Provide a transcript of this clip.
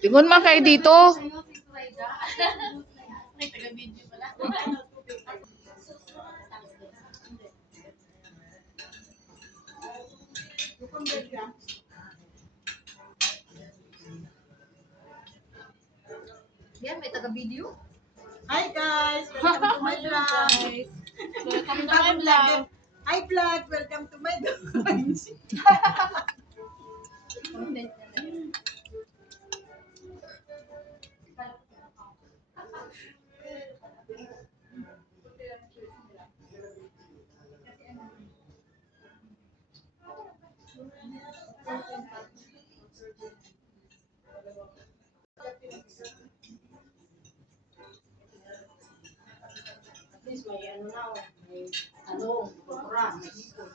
Tingon man kayo dito. May taga-video pala. Yan, may taga-video. Hi guys! Welcome to my vlog! Welcome to my vlog. Hi vlog! Welcome to my vlog! At least may ano na, may talong, okra, may hipon.